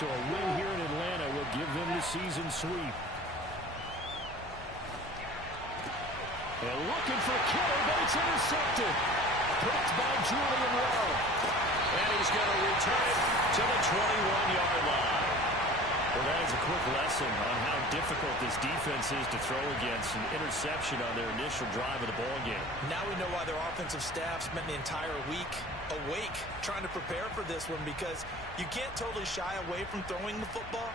So a win here in Atlanta will give them the season sweep. And looking for Kittle, but it's intercepted. Picked by Julian Rowe. And he's going to return it to the 21-yard line. Well, that is a quick lesson on how difficult this defense is to throw against. An interception on their initial drive of the ball game. Now we know why their offensive staff spent the entire week awake trying to prepare for this one, because you can't totally shy away from throwing the football.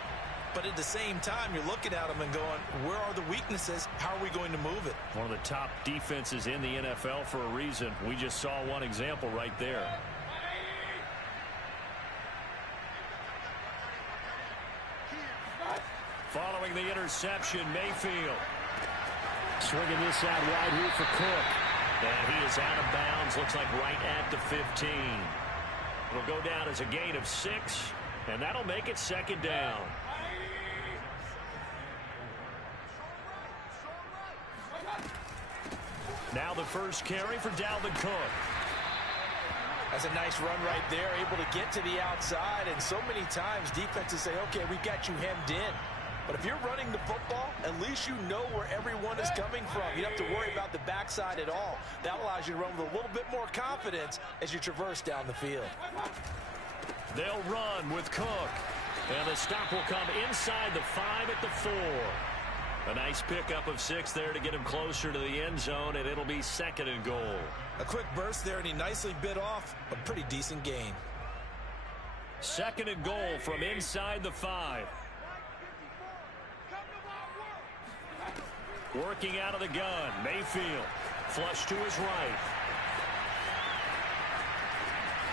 But at the same time, you're looking at them and going, where are the weaknesses? How are we going to move it? One of the top defenses in the NFL for a reason. We just saw one example right there. Following the interception, Mayfield. Swinging this out wide here for Cook. And he is out of bounds. Looks like right at the 15. It'll go down as a gain of 6. And that'll make it second down. Now the first carry for Dalvin Cook. That's a nice run right there, able to get to the outside. And so many times defenses say, okay, we got you hemmed in. But if you're running the football, at least you know where everyone is coming from. You don't have to worry about the backside at all. That allows you to run with a little bit more confidence as you traverse down the field. They'll run with Cook. And the stop will come inside the 5 at the 4. A nice pickup of 6 there to get him closer to the end zone, and it'll be second and goal. A quick burst there, and he nicely bit off a pretty decent gain. Second and goal from inside the 5. Working out of the gun, Mayfield. Flush to his right.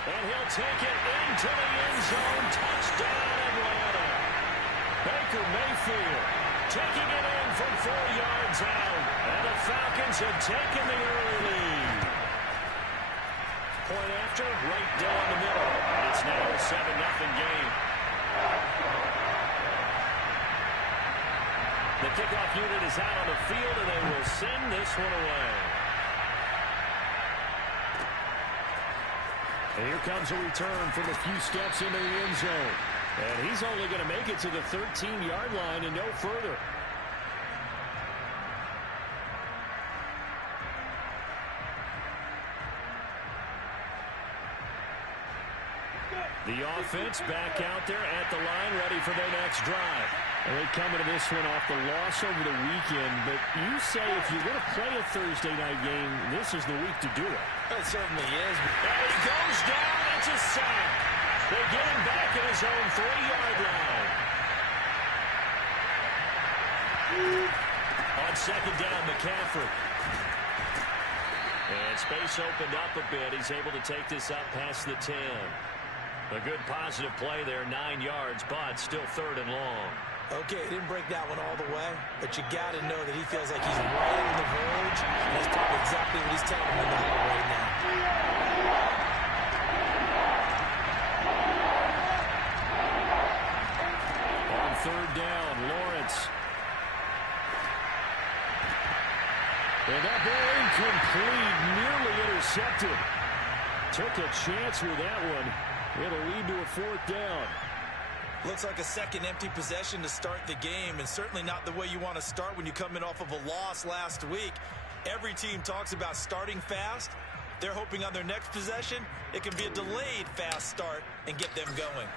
And he'll take it into the end zone. Touchdown, Atlanta. Baker Mayfield taking it in from 4 yards out. And the Falcons have taken the early lead. Point after, right down the middle. And it's now a 7-0 game. The kickoff unit is out on the field, and they will send this one away. And here comes a return from a few steps into the end zone. And he's only going to make it to the 13-yard line and no further. The offense back out there at the line, ready for their next drive. And they come into this one off the loss over the weekend, but you say if you're going to play a Thursday night game, this is the week to do it. It certainly is. And he goes down. It's a sack. They get him back at his own 3-yard line. On second down, McCaffrey. And space opened up a bit. He's able to take this up past the 10. A good positive play there, 9 yards, but still third and long. Okay, didn't break that one all the way, but you got to know that he feels like he's right on the verge. And that's probably exactly what he's telling him in the huddle right now. On third down, Lawrence. And that ball incomplete, nearly intercepted. Took a chance with that one. It'll lead to a 4th down. Looks like a second empty possession to start the game, and certainly not the way you want to start when you come in off of a loss last week. Every team talks about starting fast. They're hoping on their next possession, it can be a delayed fast start and get them going.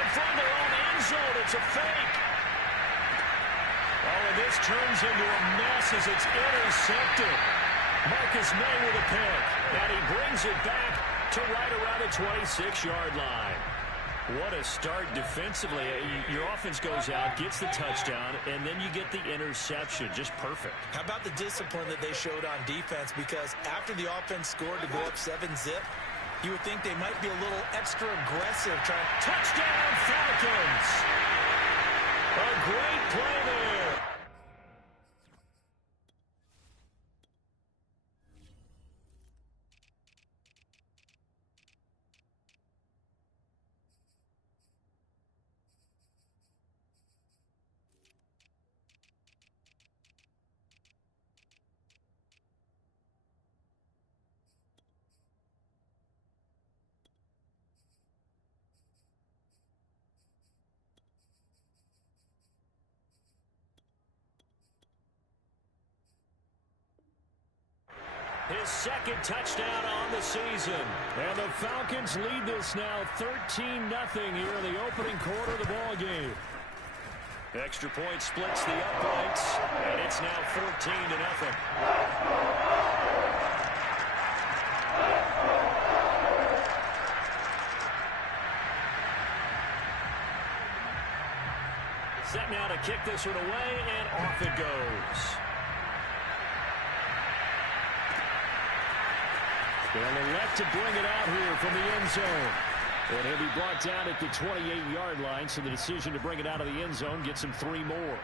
And from their own end zone, it's a fake. Oh, and this turns into a mess as it's intercepted. Marcus May with a pick, and he brings it back to right around the 26-yard line. What a start defensively. Your offense goes out, gets the touchdown, and then you get the interception. Just perfect. How about the discipline that they showed on defense? Because after the offense scored to go up 7-zip, you would think they might be a little extra aggressive. Touchdown, Falcons! A great play there. His second touchdown on the season. And the Falcons lead this now 13-0 here in the opening quarter of the ball game. Extra point splits the uprights, and it's now 14-0. Set now to kick this one away, and off it goes. They'll elect to bring it out here from the end zone. And he'll be brought down at the 28-yard line, so the decision to bring it out of the end zone gets him 3 more.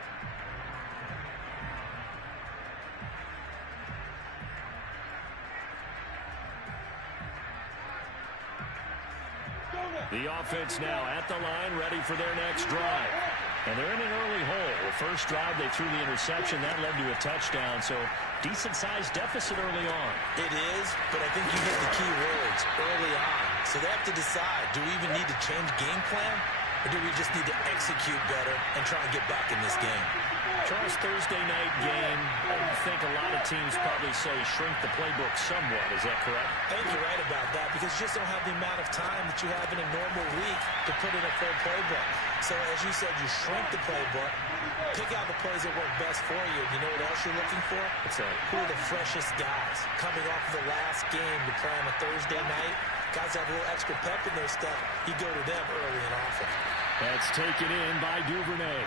The offense now at the line, ready for their next drive. And they're in an early hole. The first drive, they threw the interception. That led to a touchdown, so decent-sized deficit early on. It is, but I think you hit the key words early on. So they have to decide, do we even need to change game plan, or do we just need to execute better and try and get back in this game? Charles, Thursday night game, I think a lot of teams probably say shrink the playbook somewhat. Is that correct? I think you're right about that because you just don't have the amount of time that you have in a normal week to put in a full playbook. So as you said, you shrink the playbook, pick out the plays that work best for you. You know what else you're looking for? What's that? Who are the freshest guys coming off of the last game to play on a Thursday night? Guys have a little extra pep in their step. You go to them early and often. That's taken in by Duvernay.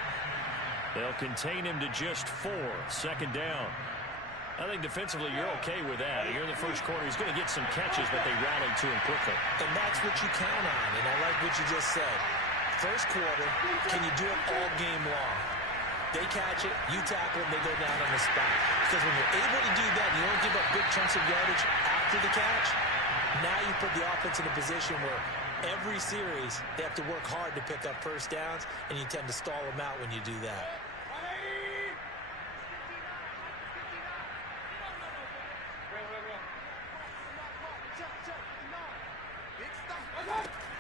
They'll contain him to just 4. Second down. I think defensively you're okay with that. Here in the first quarter, he's going to get some catches, but they rallied to him quickly. And that's what you count on, and I like what you just said. First quarter, can you do it all game long? They catch it, you tackle them, they go down on the spot. Because when you're able to do that, you don't give up big chunks of yardage after the catch. Now you put the offense in a position where every series they have to work hard to pick up first downs, and you tend to stall them out when you do that.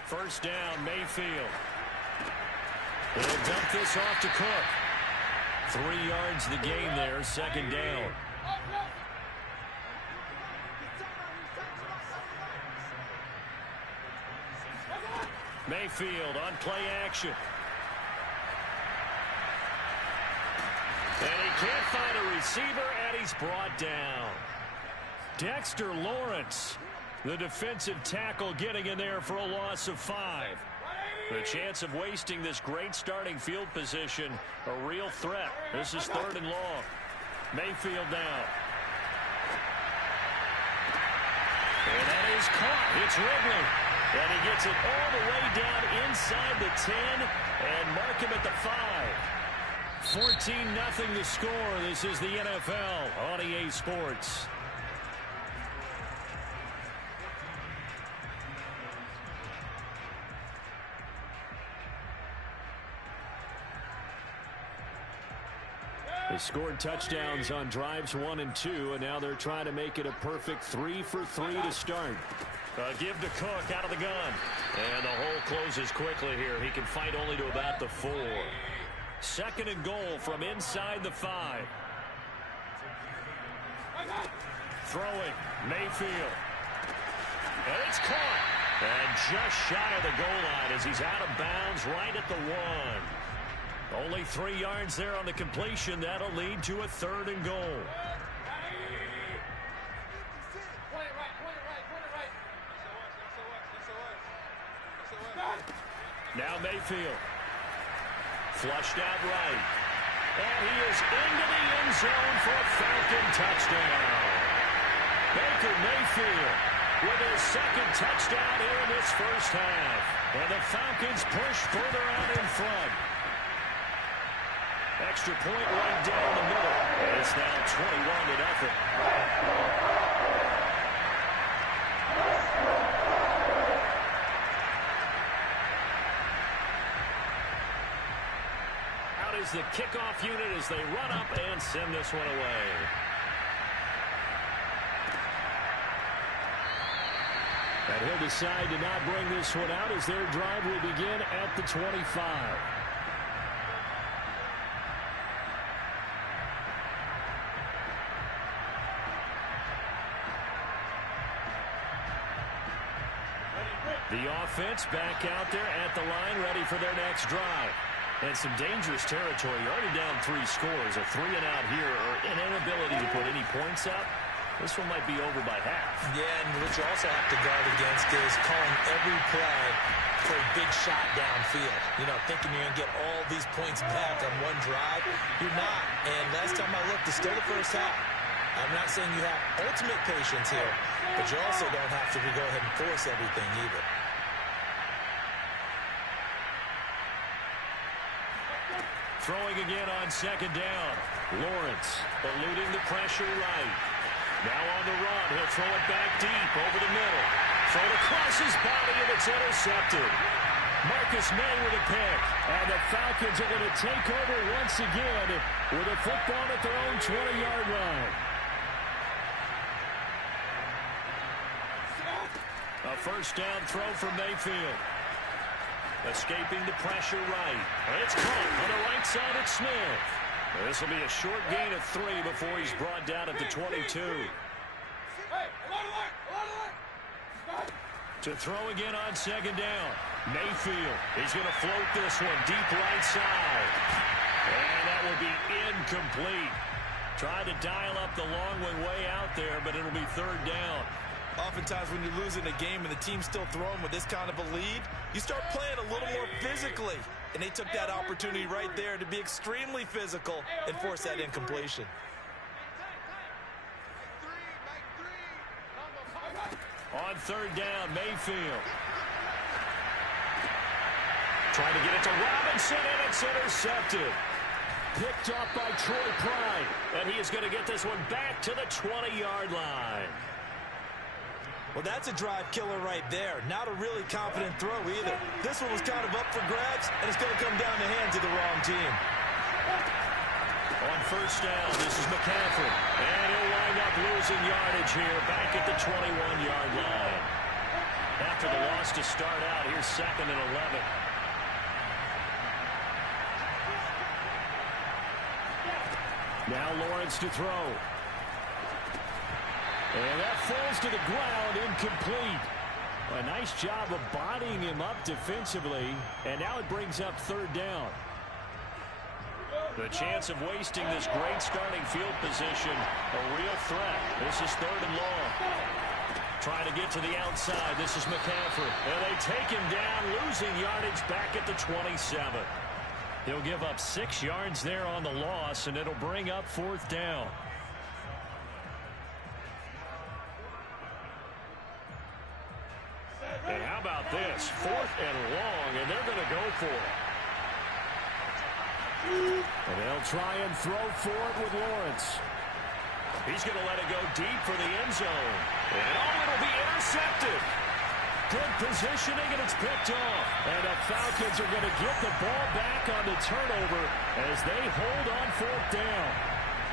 First down, Mayfield. They'll dump this off to Cook. 3 yards the gain there, second down. Mayfield on play action. And he can't find a receiver, and he's brought down. Dexter Lawrence, the defensive tackle, getting in there for a loss of 5. The chance of wasting this great starting field position, a real threat. This is 3rd and long. Mayfield now. And that is caught. It's Ridley. And he gets it all the way down inside the 10 and mark him at the 5. 14-0 the score. This is the NFL on EA Sports. They scored touchdowns on drives 1 and 2, and now they're trying to make it a perfect 3 for 3 to start. Give to Cook out of the gun. And the hole closes quickly here. He can fight only to about the 4. Second and goal from inside the 5. Throwing, Mayfield. And it's caught. And just shy of the goal line as he's out of bounds right at the 1. Only 3 yards there on the completion. That'll lead to a 3rd and goal. Now Mayfield. Flushed out right. And he is into the end zone for a Falcon touchdown. Baker Mayfield with his 2nd touchdown here in this first half. And the Falcons push further out in front. Extra point right down the middle. And it's now 21-0. Is the kickoff unit as they run up and send this one away. And he'll decide to not bring this one out as their drive will begin at the 25. The offense back out there at the line, ready for their next drive. And some dangerous territory. You're already down 3 scores. A 3-and-out here, or an inability to put any points up. This one might be over by half. Yeah, and what you also have to guard against is calling every play for a big shot downfield. You know, thinking you're going to get all these points back on one drive. You're not. And last time I looked, it's still the first half. I'm not saying you have ultimate patience here, but you also don't have to go ahead and force everything either. Throwing again on second down. Lawrence eluding the pressure right. Now on the run. He'll throw it back deep over the middle. Throw it across his body, and it's intercepted. Marcus May with a pick. And the Falcons are going to take over once again with a football at their own 20-yard line. A first down throw from Mayfield. Escaping the pressure right. It's caught on the right side at Smith. This will be a short gain of 3 before he's brought down at the 22. To throw again on second down. Mayfield. He's going to float this one deep right side. And that will be incomplete. Tried to dial up the long one way out there, but it'll be third down. Oftentimes when you're losing a game and the team's still throwing with this kind of a lead, you start playing a little more physically. And they took that opportunity right there to be extremely physical and force that incompletion. On third down, Mayfield. Trying to get it to Robinson, and it's intercepted. Picked up by Troy Pride. And he is going to get this one back to the 20-yard line. Well, that's a drive killer right there. Not a really confident throw either. This one was kind of up for grabs, and it's going to come down the hands of the wrong team. On first down, this is McCaffrey. And he'll wind up losing yardage here back at the 21-yard line. After the loss to start out, here's 2nd and 11. Now Lawrence to throw. And that falls to the ground, incomplete. A nice job of bodying him up defensively, and now it brings up third down. The chance of wasting this great starting field position, a real threat. This is 3rd and long. Trying to get to the outside, this is McCaffrey. And they take him down, losing yardage back at the 27. He'll give up 6 yards there on the loss, and it'll bring up 4th down. And how about this? 4th and long, and they're going to go for it. And they'll try and throw for it with Lawrence. He's going to let it go deep for the end zone. And it'll be intercepted. Good positioning, and it's picked off. And the Falcons are going to get the ball back on the turnover as they hold on 4th down.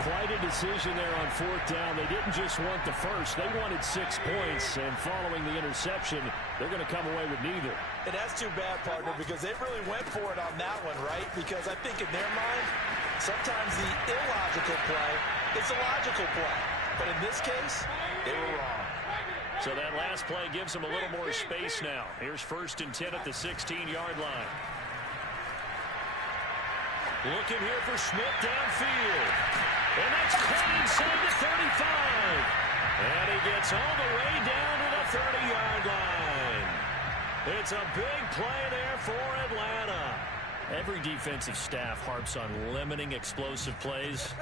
Quite a decision there on 4th down. They didn't just want the first. They wanted 6 points, and following the interception, they're going to come away with neither. And that's too bad, partner, because they really went for it on that one, right? Because I think in their mind, sometimes the illogical play is a logical play. But in this case, they were wrong. So that last play gives them a little more space now. Here's 1st and 10 at the 16-yard line. Looking here for Smith downfield. And that's caught inside the 35. And he gets all the way down to the 30-yard line. It's a big play there for Atlanta. Every defensive staff harps on limiting explosive plays.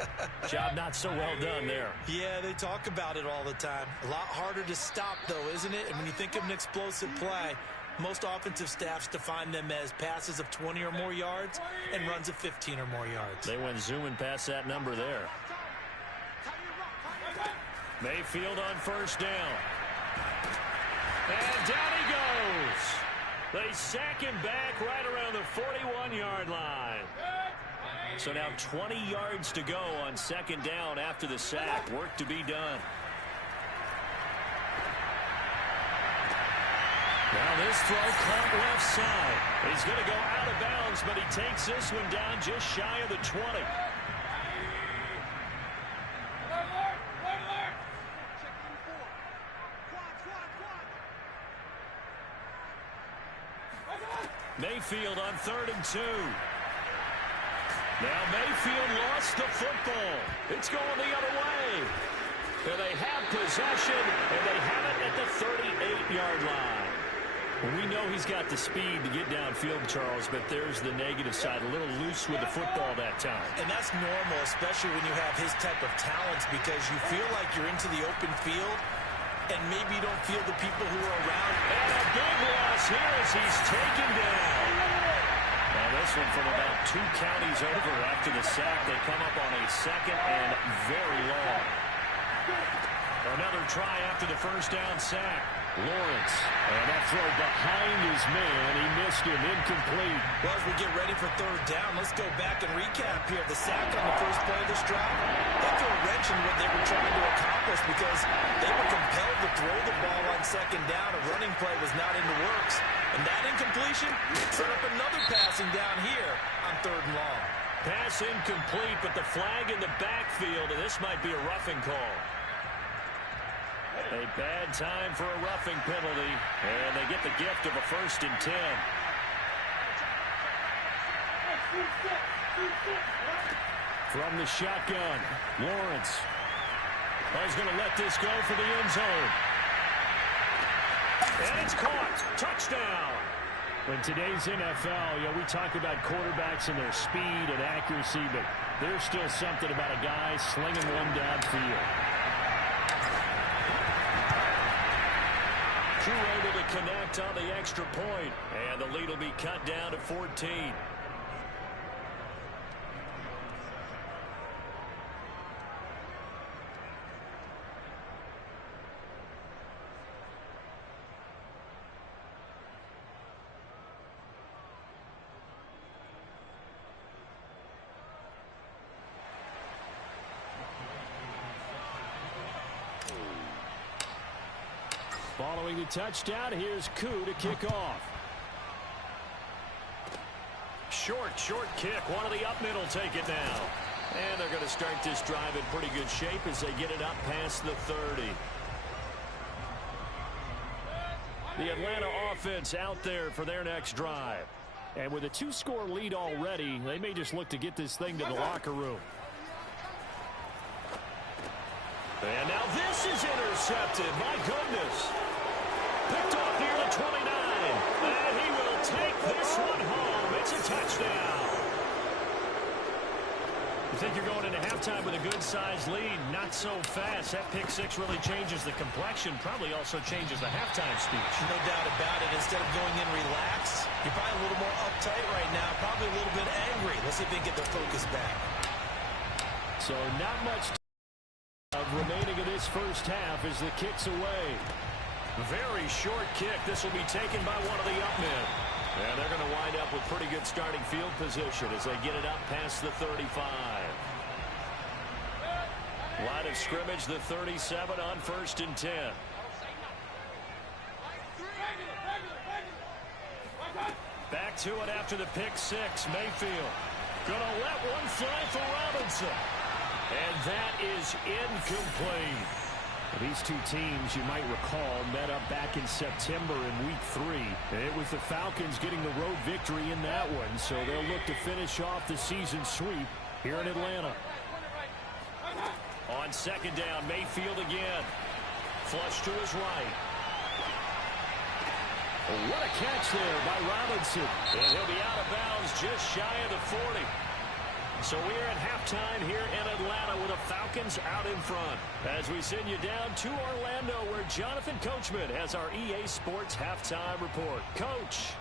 Job not so well done there. Yeah, they talk about it all the time. A lot harder to stop, though, isn't it? And when you think of an explosive play, most offensive staffs define them as passes of 20 or more yards and runs of 15 or more yards. They went zooming past that number there. Mayfield on first down. And down he goes. They sack him back right around the 41-yard line. So now 20 yards to go on 2nd down after the sack. Work to be done. Now this throw caught left side. He's going to go out of bounds, but he takes this one down just shy of the 20. Mayfield on 3rd and 2. Now Mayfield lost the football. It's going the other way. And they have possession, and they have it at the 38-yard line. We know he's got the speed to get downfield, Charles, but there's the negative side. A little loose with the football that time. And that's normal, especially when you have his type of talents, because you feel like you're into the open field, and maybe you don't feel the people who are around. And a big loss here as he's taken down. Now this one from about 2 counties over after the sack. They come up on a 2nd and very long. Another try after the first down sack. Lawrence, and that throw behind his man. He missed him, incomplete. Well, as we get ready for 3rd down, let's go back and recap here. The sack on the first play of this drive, they threw a wrench in what they were trying to accomplish because they were compelled to throw the ball on 2nd down. A running play was not in the works. And that incompletion set up another passing down here on 3rd and long. Pass incomplete, but the flag in the backfield, and this might be a roughing call. A bad time for a roughing penalty, and they get the gift of a 1st and 10. From the shotgun, Lawrence. He's going to let this go for the end zone. And it's caught. Touchdown. In today's NFL, we talk about quarterbacks and their speed and accuracy, but there's still something about a guy slinging one downfield. Drew able to connect on the extra point, and the lead will be cut down to 14. Following the touchdown, here's Koo to kick off. Short kick. One of the up middle take it now. And they're going to start this drive in pretty good shape as they get it up past the 30. The Atlanta offense out there for their next drive. And with a 2-score lead already, they may just look to get this thing to the locker room. And now this is intercepted. My goodness. Picked off near the 29. And he will take this one home. It's a touchdown. You think you're going into halftime with a good-sized lead. Not so fast. That pick six really changes the complexion. Probably also changes the halftime speech. No doubt about it. Instead of going in relaxed, you're probably a little more uptight right now. Probably a little bit angry. Let's see if they can get their focus back. So not much remaining in this first half as the kick's away. Very short kick. This will be taken by one of the up men. And they're going to wind up with pretty good starting field position as they get it up past the 35. Line of scrimmage, the 37 on 1st and 10. Back to it after the pick six. Mayfield going to let one fly for Robinson. And that is incomplete. These two teams, you might recall, met up back in September in Week 3. It was the Falcons getting the road victory in that one, so they'll look to finish off the season sweep here in Atlanta. On 2nd down, Mayfield again. Flush to his right. What a catch there by Robinson. And he'll be out of bounds just shy of the 40. So we're at halftime here in Atlanta with the Falcons out in front. As we send you down to Orlando where Jonathan Coachman has our EA Sports halftime report. Coach.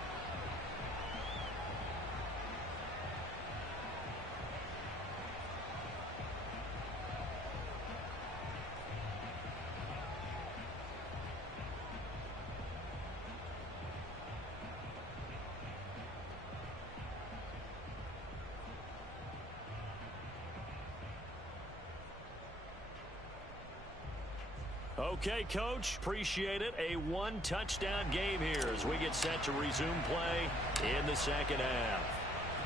Okay, Coach, appreciate it. A one-touchdown game here as we get set to resume play in the second half.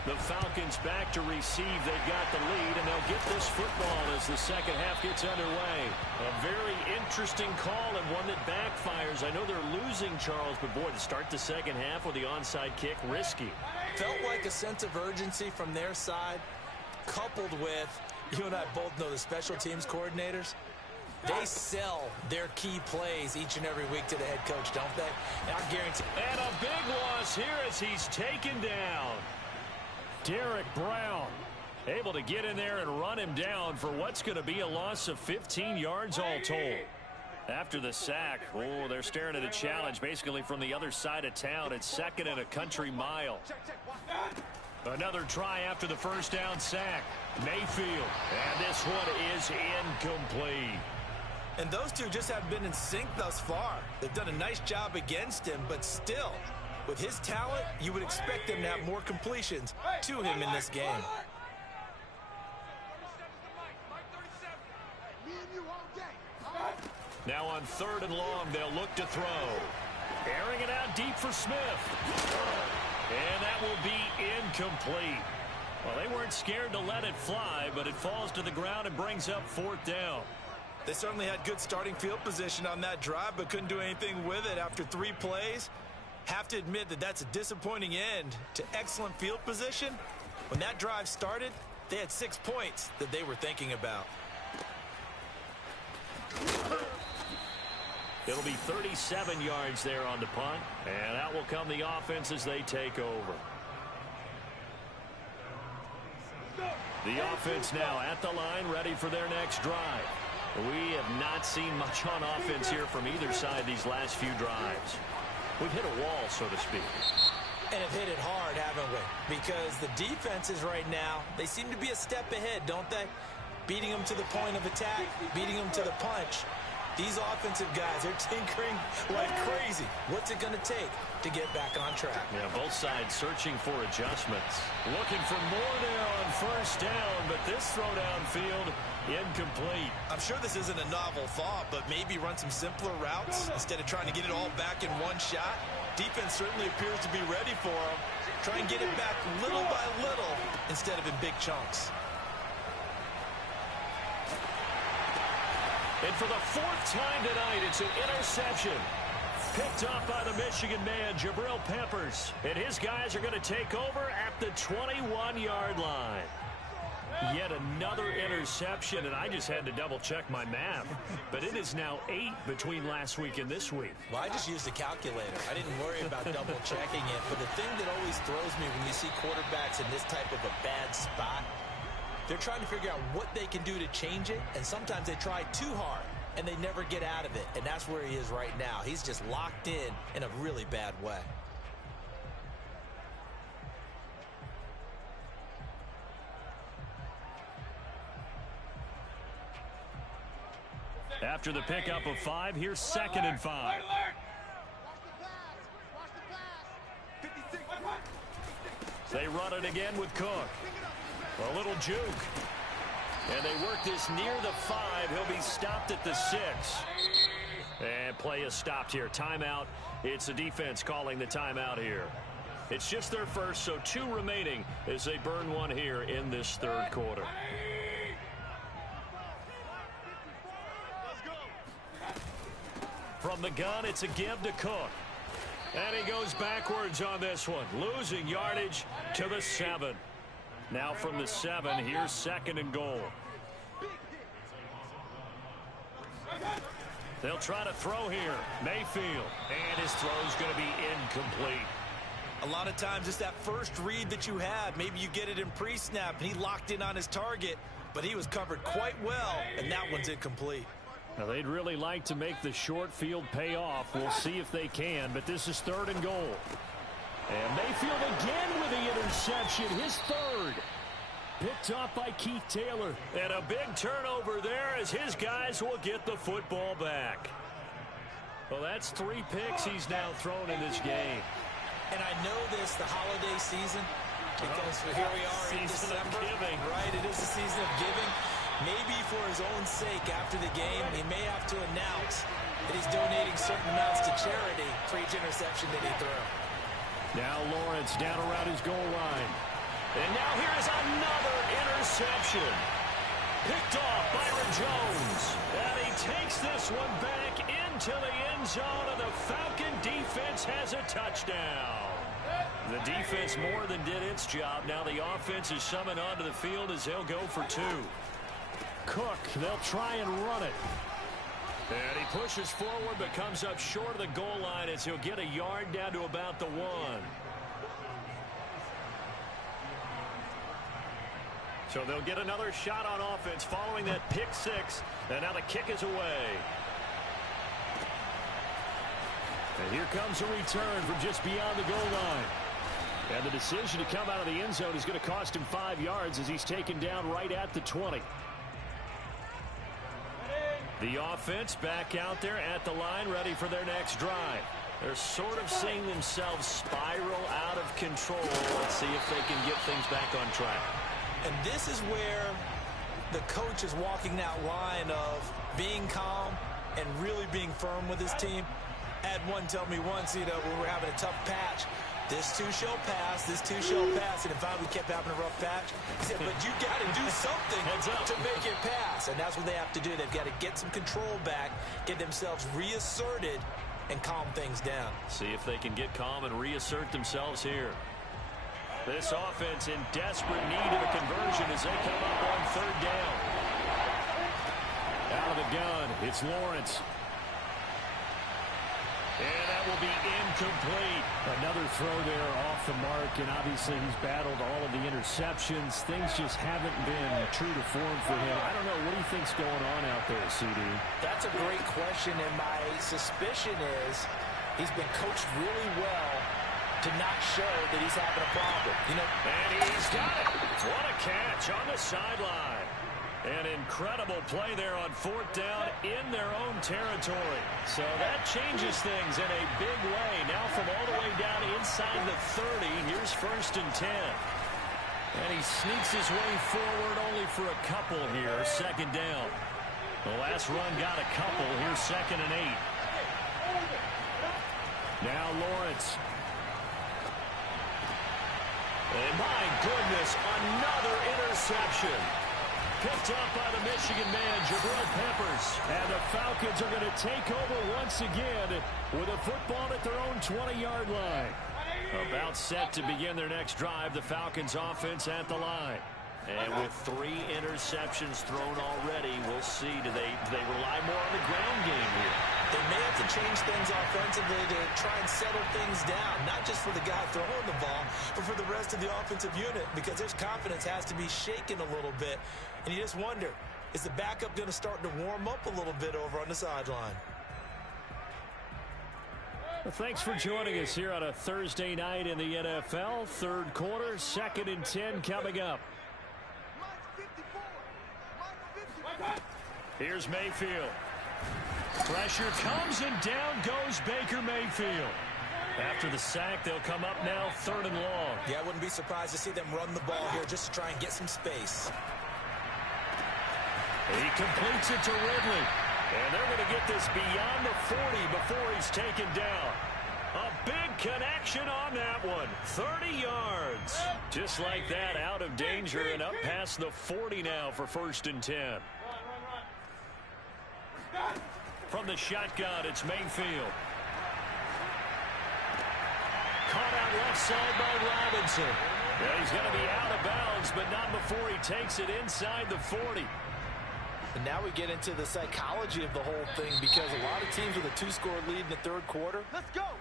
The Falcons back to receive. They've got the lead, and they'll get this football as the second half gets underway. A very interesting call and one that backfires. I know they're losing, Charles, but boy, to start the second half with the onside kick, risky. Felt like a sense of urgency from their side, coupled with, you and I both know the special teams coordinators, they sell their key plays each and every week to the head coach, don't they? And I guarantee. And a big loss here as he's taken down. Derek Brown able to get in there and run him down for what's going to be a loss of 15 yards all told. After the sack, oh, they're staring at a challenge basically from the other side of town. It's second and a country mile. Another try after the first down sack. Mayfield, and this one is incomplete. And those two just have been in sync thus far. They've done a nice job against him, but still, with his talent, you would expect them to have more completions to him in this game. Now on 3rd and long, they'll look to throw. Airing it out deep for Smith. And that will be incomplete. Well, they weren't scared to let it fly, but it falls to the ground and brings up 4th down. They certainly had good starting field position on that drive, but couldn't do anything with it after 3 plays. Have to admit that that's a disappointing end to excellent field position. When that drive started, they had 6 points that they were thinking about. It'll be 37 yards there on the punt, and out will come the offense as they take over. The offense now at the line, ready for their next drive. We have not seen much on offense here from either side these last few drives. We've hit a wall, so to speak. And have hit it hard, haven't we? Because the defenses right now, they seem to be a step ahead, don't they? Beating them to the point of attack, beating them to the punch. These offensive guys, they're tinkering like crazy. What's it going to take to get back on track? Yeah, both sides searching for adjustments. Looking for more now on 1st down, but this throw downfield incomplete. I'm sure this isn't a novel thought, but maybe run some simpler routes instead of trying to get it all back in one shot. Defense certainly appears to be ready for them. Try and get it back little by little instead of in big chunks. And for the 4th time tonight, it's an interception. Picked up by the Michigan man, Jabril Peppers. And his guys are going to take over at the 21-yard line. Yet another interception, and I just had to double-check my math. But it is now 8 between last week and this week. Well, I just used a calculator. I didn't worry about double-checking it. But the thing that always throws me when you see quarterbacks in this type of a bad spot, they're trying to figure out what they can do to change it, and sometimes they try too hard, and they never get out of it. And that's where he is right now. He's just locked in a really bad way. After the pickup of 5, here's 2nd and 5. They run it again with Cook. A little juke. And they work this near the 5. He'll be stopped at the 6. And play is stopped here. Timeout. It's the defense calling the timeout here. It's just their first, so 2 remaining as they burn one here in this 3rd quarter. From the gun, it's a give to Cook. And he goes backwards on this one, losing yardage to the 7. Now from the 7, here's 2nd and goal. They'll try to throw here. Mayfield. And his throw's going to be incomplete. A lot of times it's that first read that you have. Maybe you get it in pre-snap, and he locked in on his target, but he was covered quite well, and that one's incomplete. Now, they'd really like to make the short field pay off. We'll see if they can, but this is 3rd and goal. And Mayfield again with the interception, his 3rd. Picked up by Keith Taylor. And a big turnover there as his guys will get the football back. Well, that's 3 picks he's now thrown in this game. And I know this, the holiday season, because here we are in December. Right, it is the season of giving. Maybe for his own sake after the game, he may have to announce that he's donating certain amounts to charity for each interception that he threw. Now Lawrence down around his goal line. interception. Picked off Byron Jones. And he takes this one back into the end zone, and the Falcon defense has a touchdown. The defense more than did its job. Now the offense is summoned onto the field as they'll go for two. Cook, they'll try and run it. And he pushes forward but comes up short of the goal line as he'll get a yard down to about the 1. So they'll get another shot on offense following that pick 6. And now the kick is away. And here comes a return from just beyond the goal line. And the decision to come out of the end zone is going to cost him 5 yards as he's taken down right at the 20. The offense back out there at the line, ready for their next drive. They're sort of seeing themselves spiral out of control. Let's see if they can get things back on track. And this is where the coach is walking that line of being calm and really being firm with his team. I had one tell me once, when we were having a tough patch, this too shall pass, this too shall pass, and finally we kept having a rough patch. He said, but you got to do something to make it pass, and that's what they have to do. They've got to get some control back, get themselves reasserted, and calm things down. See if they can get calm and reassert themselves here. This offense in desperate need of a conversion as they come up on 3rd down. Out of the gun, it's Lawrence. And that will be incomplete. Another throw there off the mark, and obviously he's battled all of the interceptions. Things just haven't been true to form for him. I don't know. What do you think's going on out there, CD? That's a great question, and my suspicion is he's been coached really well to not show that he's having a problem. And he's got it. What a catch on the sideline. An incredible play there on 4th down in their own territory. So that changes things in a big way. Now from all the way down inside the 30, here's 1st and 10. And he sneaks his way forward only for a couple here, 2nd down. The last run got a couple. Here's 2nd and 8. Now Lawrence. And my goodness, another interception. Picked up by the Michigan man, Jabril Peppers. And the Falcons are going to take over once again with a football at their own 20-yard line. About set to begin their next drive, the Falcons offense at the line. And with 3 interceptions thrown already, we'll see. Do they rely more on the ground game here? They may have to change things offensively to try and settle things down, not just for the guy throwing the ball, but for the rest of the offensive unit, because their confidence has to be shaken a little bit. And you just wonder, is the backup going to start to warm up a little bit over on the sideline? Well, thanks for joining us here on a Thursday night in the NFL. 3rd quarter, 2nd and 10 coming up. Here's Mayfield. Pressure comes and down goes Baker Mayfield. After the sack, they'll come up now 3rd and long. Yeah, I wouldn't be surprised to see them run the ball here just to try and get some space. He completes it to Ridley. And they're going to get this beyond the 40 before he's taken down. A big connection on that one. 30 yards. Just like that, out of danger and up past the 40 now for 1st and 10. From the shotgun, it's Mayfield. Caught out left side by Robinson. Yeah, he's going to be out of bounds, but not before he takes it inside the 40. And now we get into the psychology of the whole thing, because a lot of teams with a 2-score lead in the 3rd quarter,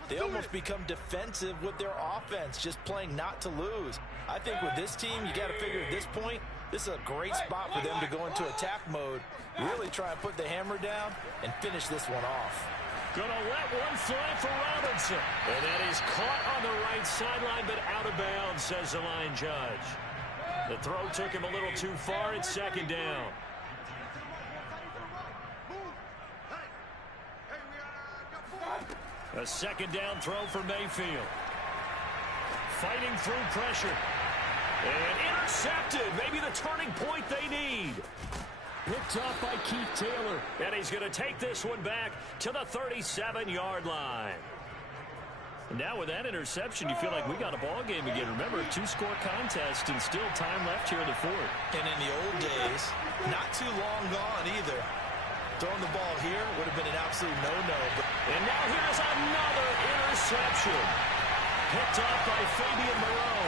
they almost become defensive with their offense, just playing not to lose. I think with this team, you got to figure at this point, this is a great spot for them to go into attack mode, really try and put the hammer down and finish this one off. Gonna let one fly for Robinson. And that is caught on the right sideline, but out of bounds, says the line judge. The throw took him a little too far. It's 2nd down. A 2nd down throw for Mayfield. Fighting through pressure. And intercepted. Maybe the turning point they need. Picked off by Keith Taylor. And he's going to take this one back to the 37-yard line. Now with that interception, you feel like we got a ball game again. Remember, 2-score contest and still time left here in the fourth. And in the old days, not too long gone either. Throwing the ball here would have been an absolute no-no. And now here's another interception. Picked up by Fabian Moreau.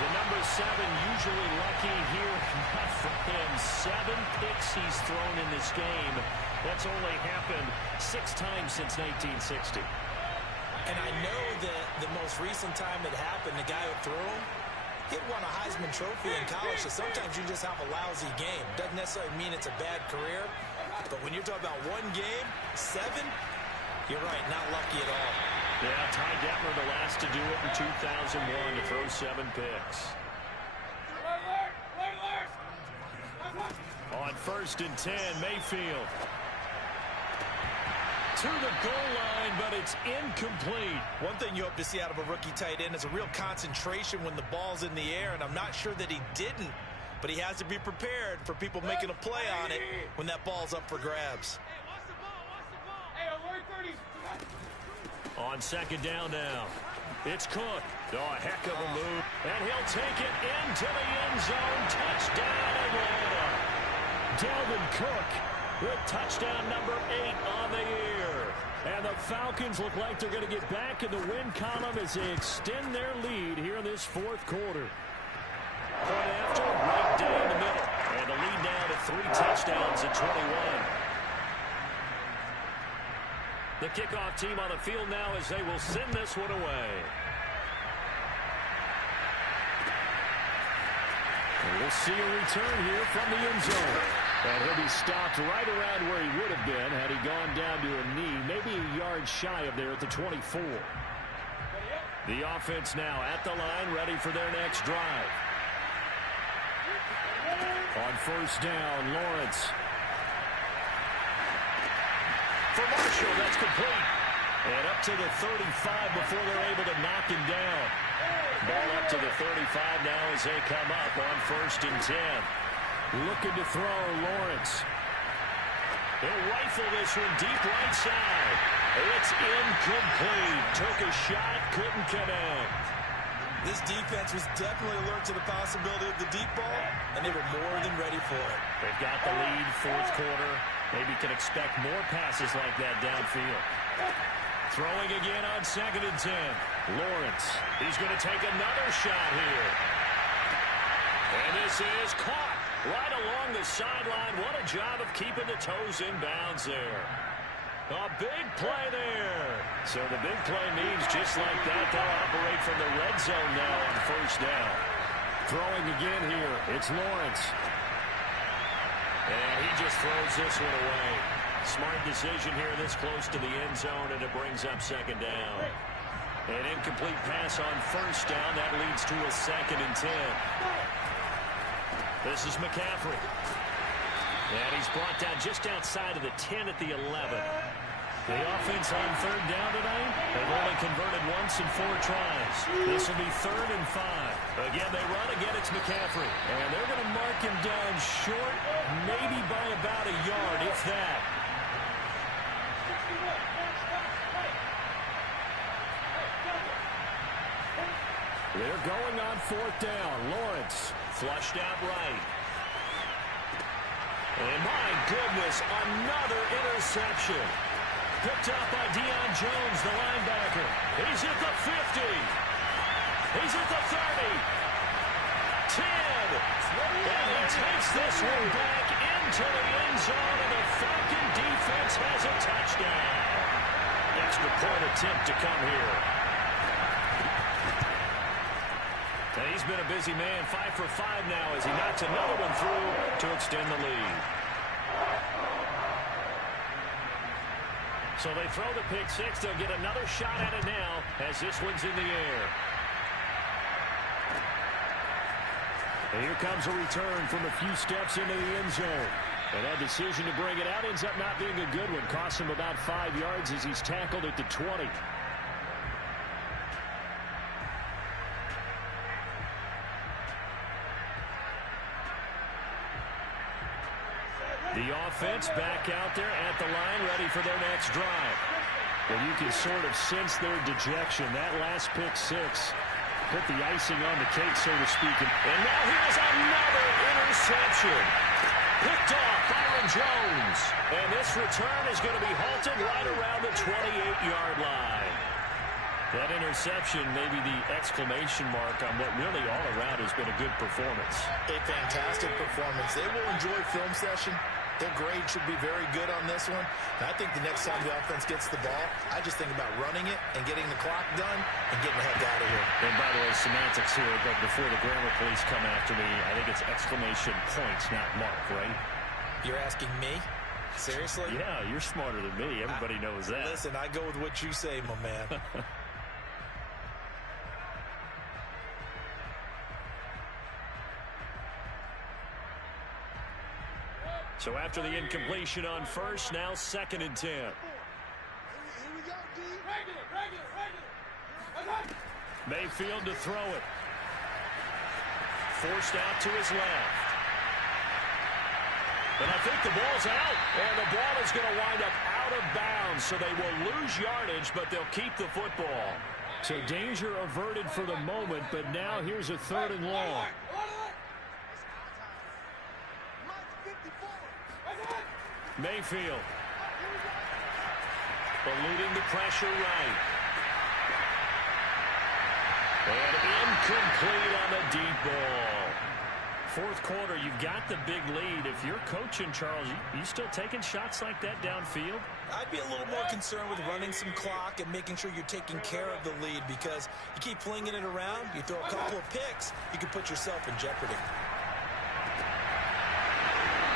The number 7 usually lucky here. Not for him. 7 picks he's thrown in this game. That's only happened 6 times since 1960. And I know that the most recent time it happened, the guy who threw him, he had won a Heisman Trophy in college, so sometimes you just have a lousy game. Doesn't necessarily mean it's a bad career, but when you're talking about one game, 7, you're right, not lucky at all. Yeah, Ty Detmer, the last to do it in 2001 to throw 7 picks. On 1st and 10, Mayfield. To the goal line, but it's incomplete. One thing you hope to see out of a rookie tight end is a real concentration when the ball's in the air, and I'm not sure that he didn't, but he has to be prepared for people making a play on it when that ball's up for grabs. On 2nd down now, it's Cook. Oh, a heck of a move, and he'll take it into the end zone. Touchdown, Atlanta. Dalvin Cook with touchdown number 8 on the year. And the Falcons look like they're going to get back in the win column as they extend their lead here in this 4th quarter. Point after, right down the middle. And the lead now to 3 touchdowns at 21. The kickoff team on the field now as they will send this one away. And we'll see a return here from the end zone. And he'll be stopped right around where he would have been had he gone down to a knee, maybe a yard shy of there at the 24. The offense now at the line, ready for their next drive. On 1st down, Lawrence. For Marshall, that's complete. And up to the 35 before they're able to knock him down. Ball up to the 35 now as they come up on 1st and 10. Looking to throw, Lawrence. He'll rifle this one deep right side. It's incomplete. Took a shot, couldn't connect. This defense was definitely alert to the possibility of the deep ball, and they were more than ready for it. They've got the lead, 4th quarter. Maybe can expect more passes like that downfield. Throwing again on 2nd and 10. Lawrence. He's going to take another shot here. And this is caught right along the sideline. What a job of keeping the toes in bounds there. A big play there. So the big play means just like that, they'll operate from the red zone now on 1st down. Throwing again here, it's Lawrence. And he just throws this one away. Smart decision here this close to the end zone, and it brings up 2nd down. An incomplete pass on 1st down. That leads to a 2nd and 10. This is McCaffrey. And he's brought down just outside of the 10 at the 11. The offense on 3rd down tonight, they've only converted once in 4 tries. This will be 3rd and 5. Again, they run. Again, it's McCaffrey. And they're going to mark him down short, maybe by about a yard, if that. They're going on 4th down. Lawrence flushed out right. And my goodness, another interception. Picked up by Deion Jones, the linebacker. He's at the 50. He's at the 30. 10. And he takes this one back into the end zone, and the Falcon defense has a touchdown. Extra point attempt to come here. And he's been a busy man, 5 for 5 now as he knocks another one through to extend the lead. So they throw the pick 6. They'll get another shot at it now as this one's in the air. And here comes a return from a few steps into the end zone. And that decision to bring it out ends up not being a good one. Costs him about 5 yards as he's tackled at the 20. The offense back out there at the line, ready for their next drive. And you can sort of sense their dejection. That last pick six put the icing on the cake, so to speak. And now here's another interception. Picked off Byron Jones. And this return is going to be halted right around the 28-yard line. That interception may be the exclamation mark on what really all around has been a good performance. A fantastic performance. They will enjoy film session. Their grade should be very good on this one. And I think the next time the offense gets the ball, I just think about running it and getting the clock done and getting the heck out of here. And by the way, semantics here, but before the grammar police come after me, I think it's exclamation points, not mark, right? You're asking me? Seriously? Yeah, you're smarter than me. Everybody knows that. Listen, I go with what you say, my man. So after the incompletion on first, now 2nd and 10. Mayfield to throw it. Forced out to his left. And I think the ball's out. And the ball is going to wind up out of bounds, so they will lose yardage, but they'll keep the football. So danger averted for the moment, but now here's a 3rd and long. Mayfield. Eluding the pressure right. And incomplete on the deep ball. 4th quarter, you've got the big lead. If you're coaching, Charles, you still taking shots like that downfield? I'd be a little more concerned with running some clock and making sure you're taking care of the lead, because you keep flinging it around, you throw a couple of picks, you can put yourself in jeopardy.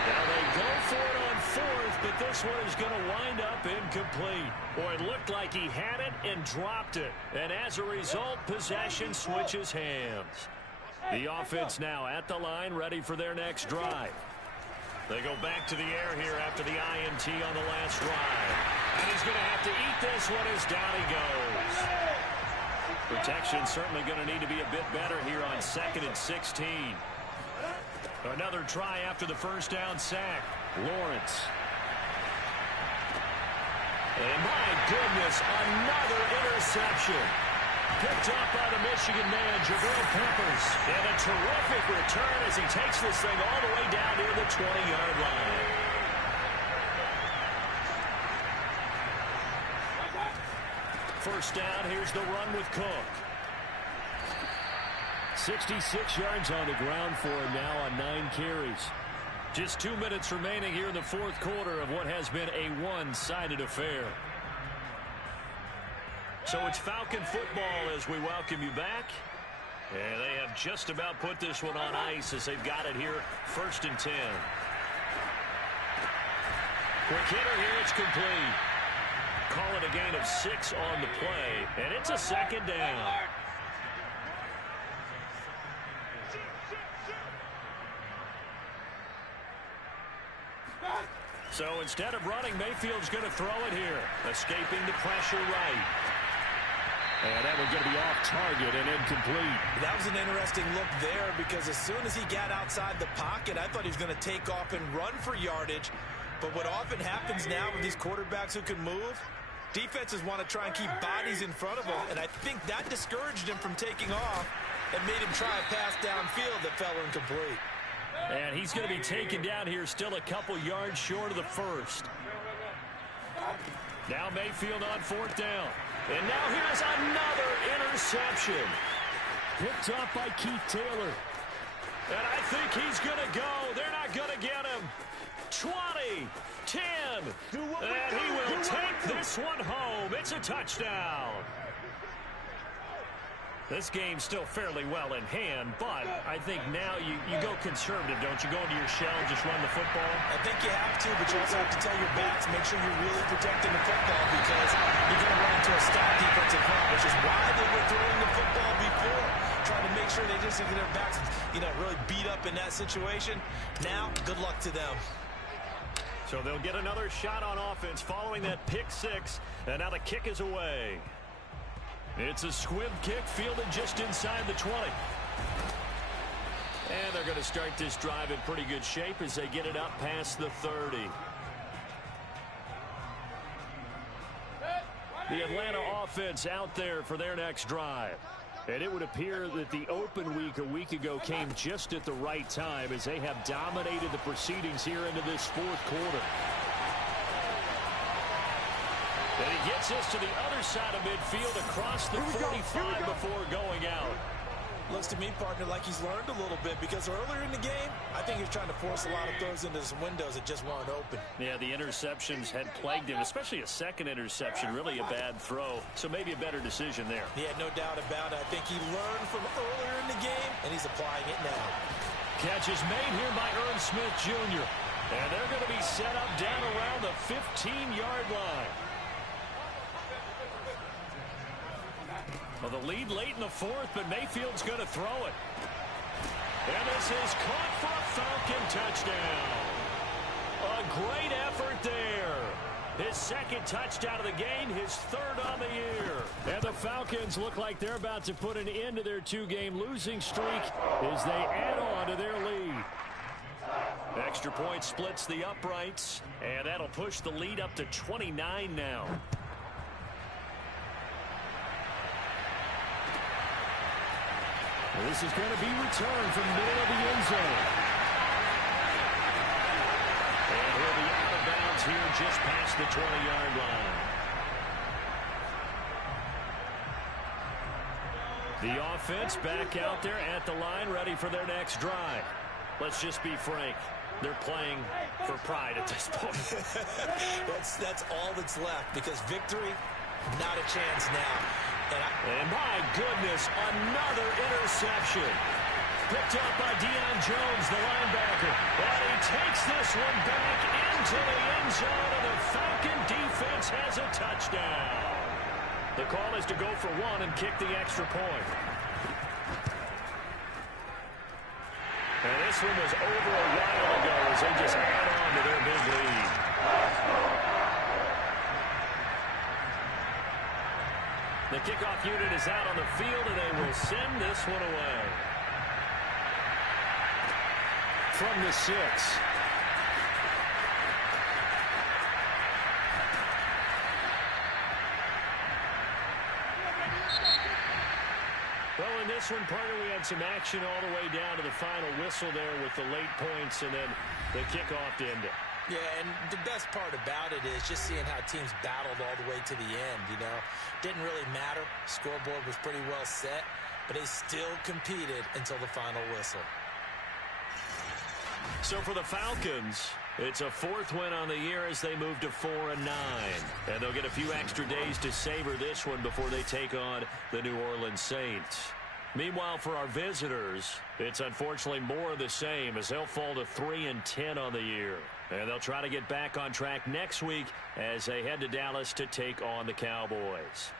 Now they go for it on 4th, but this one is going to wind up incomplete. Boy, it looked like he had it and dropped it. And as a result, possession switches hands. The offense now at the line, ready for their next drive. They go back to the air here after the INT on the last drive. And he's going to have to eat this one as down he goes. Protection certainly going to need to be a bit better here on 2nd and 16. Another try after the first down sack. Lawrence. And my goodness, another interception. Picked up by the Michigan man, Jabril Peppers. And a terrific return as he takes this thing all the way down near the 20-yard line. First down, here's the run with Cook. 66 yards on the ground for him now on 9 carries. Just 2 minutes remaining here in the 4th quarter of what has been a one-sided affair. So it's Falcon football as we welcome you back. And they have just about put this one on ice as they've got it here, 1st and 10. Quick hitter here, it's complete. Call it a gain of 6 on the play, and it's a 2nd down. So instead of running, Mayfield's going to throw it here. Escaping the pressure right. And that one's going to be off target and incomplete. That was an interesting look there, because as soon as he got outside the pocket, I thought he was going to take off and run for yardage. But what often happens now with these quarterbacks who can move, defenses want to try and keep bodies in front of them. And I think that discouraged him from taking off and made him try a pass downfield that fell incomplete. And he's going to be taken down here still a couple yards short of the first. Now Mayfield on 4th down. And now here's another interception. Picked up by Keith Taylor. And I think he's going to go. They're not going to get him. 20, 10. And he will take this one home. It's a touchdown. This game's still fairly well in hand, but I think now you go conservative, don't you? Go into your shell and just run the football? I think you have to, but you also have to tell your backs, make sure you're really protecting the football, because you're going to run into a stout defensive front, which is why they were throwing the football before, trying to make sure they just get their backs, really beat up in that situation. Now, good luck to them. So they'll get another shot on offense following that pick 6, and now the kick is away. It's a squib kick fielded just inside the 20. And they're going to start this drive in pretty good shape as they get it up past the 30. The Atlanta offense out there for their next drive. And it would appear that the open week a week ago came just at the right time as they have dominated the proceedings here into this fourth quarter. And he gets us to the other side of midfield across the 45 before going out. Looks to me, partner, like he's learned a little bit because earlier in the game, I think he was trying to force a lot of throws into some windows that just weren't open. Yeah, the interceptions had plagued him, especially a second interception, really a bad throw. So maybe a better decision there. Yeah, no doubt about it. I think he learned from earlier in the game, and he's applying it now. Catch is made here by Ern Smith Jr. And they're going to be set up down around the 15-yard line. Well, the lead late in the fourth, but Mayfield's going to throw it. And this is caught for a Falcon touchdown. A great effort there. His second touchdown of the game, his third on the year. And the Falcons look like they're about to put an end to their two-game losing streak as they add on to their lead. Extra point splits the uprights, and that'll push the lead up to 29 now. This is going to be returned from the middle of the end zone. And he'll be out of bounds here just past the 20-yard line. The offense back out there at the line, ready for their next drive. Let's just be frank. They're playing for pride at this point. That's all that's left because victory, not a chance now. And my goodness, another interception. Picked up by Deion Jones, the linebacker. And he takes this one back into the end zone, and the Falcon defense has a touchdown. The call is to go for one and kick the extra point. And this one was over a while ago as they just add on to their big lead. The kickoff unit is out on the field, and they will send this one away. From the 6. Well, in this one, partner, we had some action all the way down to the final whistle there with the late points and then the kickoff to end it. Yeah, and the best part about it is just seeing how teams battled all the way to the end, you know. Didn't really matter. Scoreboard was pretty well set, but they still competed until the final whistle. So for the Falcons, it's a fourth win on the year as they move to 4-9. And they'll get a few extra days to savor this one before they take on the New Orleans Saints. Meanwhile, for our visitors, it's unfortunately more of the same as they'll fall to 3-10 on the year. And they'll try to get back on track next week as they head to Dallas to take on the Cowboys.